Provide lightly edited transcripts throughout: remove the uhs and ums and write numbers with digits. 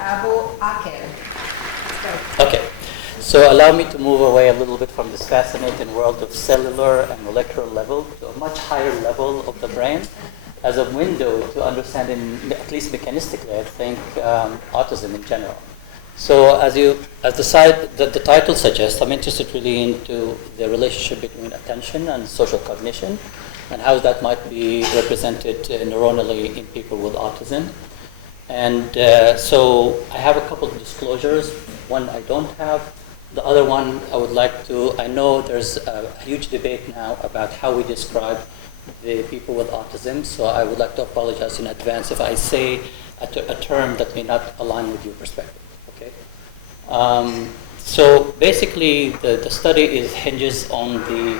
Abu-Akel. Okay. So allow me to move away a little bit from this fascinating world of cellular and molecular level to a much higher level of the brain as a window to understanding, at least mechanistically, I think, autism in general. So as the title suggests, I'm interested really into the relationship between attention and social cognition and how that might be represented neuronally in people with autism. And so I have a couple of disclosures. One I don't have. The other one I would like to, I know there's a huge debate now about how we describe the people with autism, so I would like to apologize in advance if I say a term that may not align with your perspective. Okay. So basically, the study hinges on the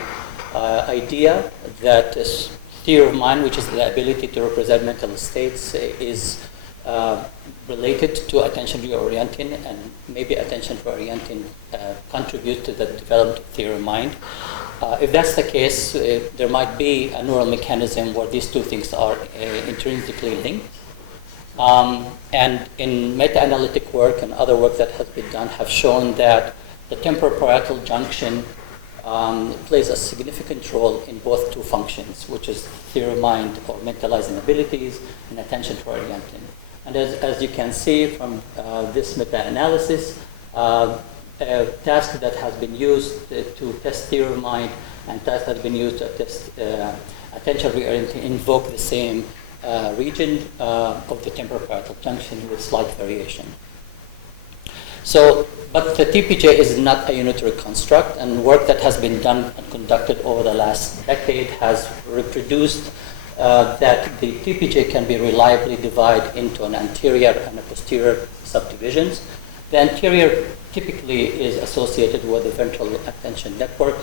idea that this theory of mind, which is the ability to represent mental states, is related to attention reorienting, and maybe attention reorienting contributes to the development of theory of mind. If that's the case, there might be a neural mechanism where these two things are intrinsically linked. And in meta-analytic work and other work that has been done have shown that the temporal parietal junction plays a significant role in both two functions, which is theory of mind or mentalizing abilities and attention reorienting. And as you can see from this meta-analysis, a task that has been used to test theory of mind and task that has been used to test attention reorienting invoke the same region of the temporal parietal junction with slight variation. So, but the TPJ is not a unitary construct, and work that has been done and conducted over the last decade has reproduced that the TPJ can be reliably divided into an anterior and a posterior subdivisions. The anterior typically is associated with the ventral attention network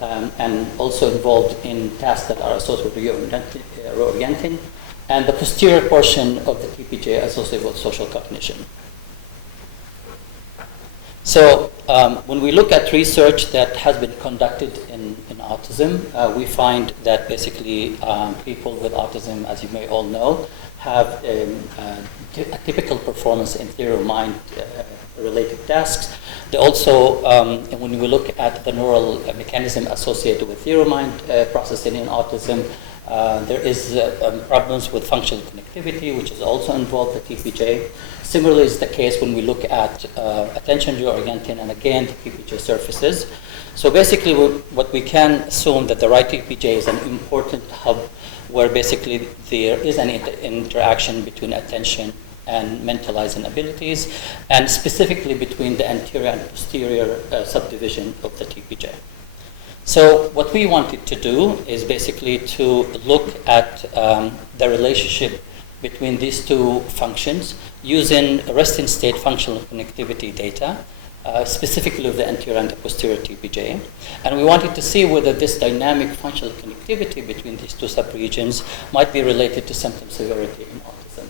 and also involved in tasks that are associated with reorienting, and the posterior portion of the TPJ associated with social cognition. So when we look at research that has been conducted in autism, we find that basically people with autism, as you may all know, have a typical performance in theory of mind related tasks. They also, when we look at the neural mechanism associated with theory of mind processing in autism, there is problems with functional connectivity, which is also involved the TPJ. Similarly is the case when we look at attention reorienting and again the TPJ surfaces. So basically what we can assume that the right TPJ is an important hub where basically there is an interaction between attention and mentalizing abilities, and specifically between the anterior and posterior subdivision of the TPJ. So what we wanted to do is basically to look at the relationship between these two functions using resting state functional connectivity data, specifically of the anterior and the posterior TPJ. And we wanted to see whether this dynamic functional connectivity between these two subregions might be related to symptom severity in autism.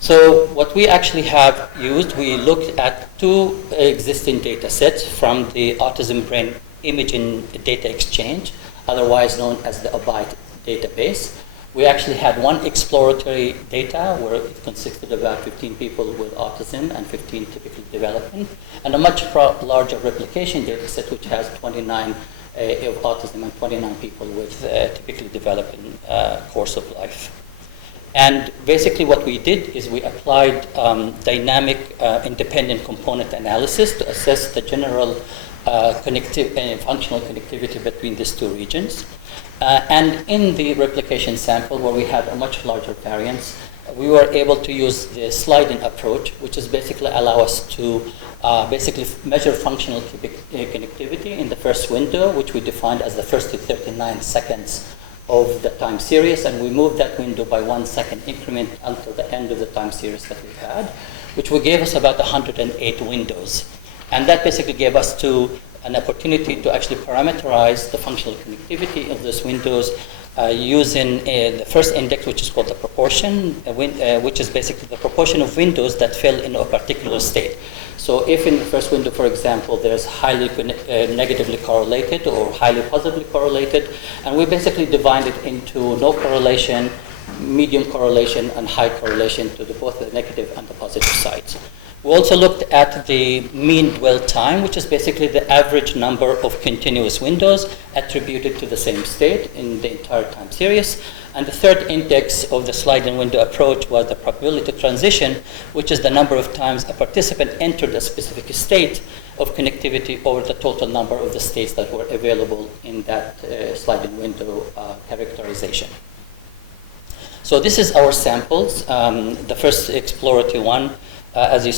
So what we actually have used, we looked at two existing data sets from the Autism Brain Imaging Data Exchange, otherwise known as the Abu-Akel database. We actually had one exploratory data where it consisted of about 15 people with autism and 15 typically developing, and a much larger replication data set which has 29 of autism and 29 people with typically developing course of life. And basically what we did is we applied dynamic independent component analysis to assess the general functional connectivity between these two regions. And in the replication sample, where we had a much larger variance, we were able to use the sliding approach, which is basically allow us to basically measure functional connectivity in the first window, which we defined as the first to 39 seconds of the time series, and we moved that window by 1 second increment until the end of the time series that we had, which would give us about 108 windows. And that basically gave us an opportunity to actually parameterize the functional connectivity of those windows using the first index, which is called the proportion, which is basically the proportion of windows that fell in a particular state. So if in the first window, for example, there's highly negatively correlated or highly positively correlated, and we basically divide it into no correlation, medium correlation and high correlation to both the negative and the positive sides. We also looked at the mean dwell time, which is basically the average number of continuous windows attributed to the same state in the entire time series. And the third index of the sliding window approach was the probability of transition, which is the number of times a participant entered a specific state of connectivity over the total number of the states that were available in that sliding window characterization. So this is our samples. The first exploratory one, as you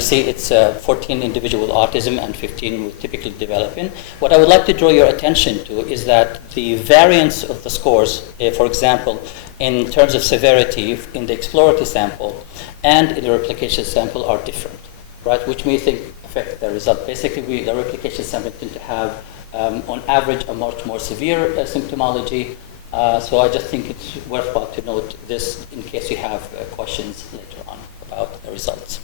see, it's 14 individuals with autism and 15 with typically developing. What I would like to draw your attention to is that the variance of the scores, for example, in terms of severity in the exploratory sample and in the replication sample are different, right? Which may affect the result. Basically, the replication sample tend to have, on average, a much more severe symptomology. So I just think it's worthwhile to note this in case you have questions later on about the results.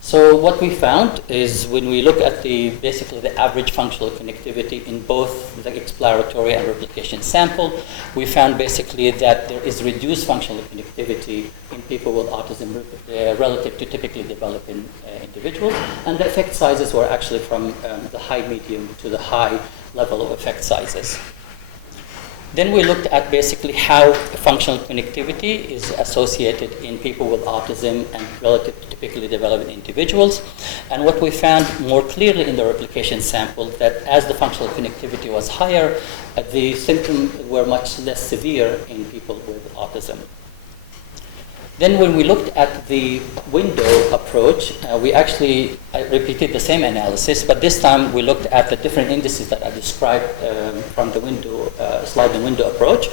So what we found is when we look at basically the average functional connectivity in both the exploratory and replication sample, we found basically that there is reduced functional connectivity in people with autism relative to typically developing individuals, and the effect sizes were actually from the high medium to the high level of effect sizes. Then we looked at basically how functional connectivity is associated in people with autism and relative to typically developing individuals. And what we found more clearly in the replication sample that as the functional connectivity was higher, the symptoms were much less severe in people with autism. Then when we looked at the window approach, we actually repeated the same analysis, but this time we looked at the different indices that I described from the sliding window approach.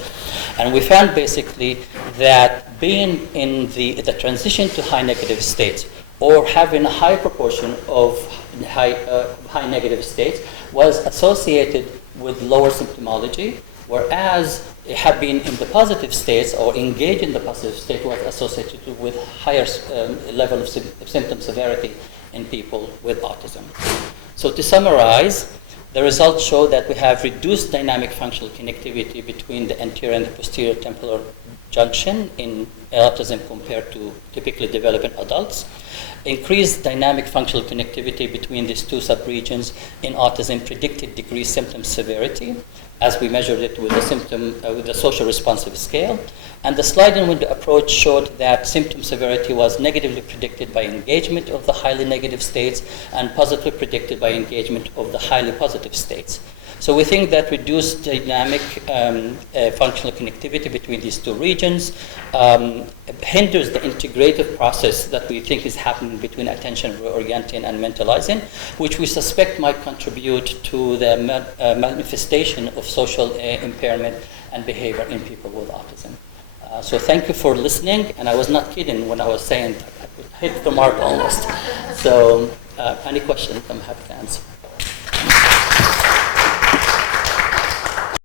And we found basically that being in the transition to high negative states or having a high proportion of high negative states was associated with lower symptomology, whereas it had been in the positive states or engaged in the positive state was associated with higher level of symptom severity in people with autism. So to summarize, the results show that we have reduced dynamic functional connectivity between the anterior and the posterior temporal junction in autism compared to typically developing adults. Increased dynamic functional connectivity between these two subregions in autism predicted decreased symptom severity, as we measured it with the social responsive scale. And the sliding window approach showed that symptom severity was negatively predicted by engagement of the highly negative states and positively predicted by engagement of the highly positive states. So we think that reduced dynamic functional connectivity between these two regions hinders the integrative process that we think is happening between attention reorienting and mentalizing, which we suspect might contribute to the manifestation of social impairment and behavior in people with autism. So thank you for listening, and I was not kidding when I was saying that I could hit the mark almost. So any questions, I'm happy to answer.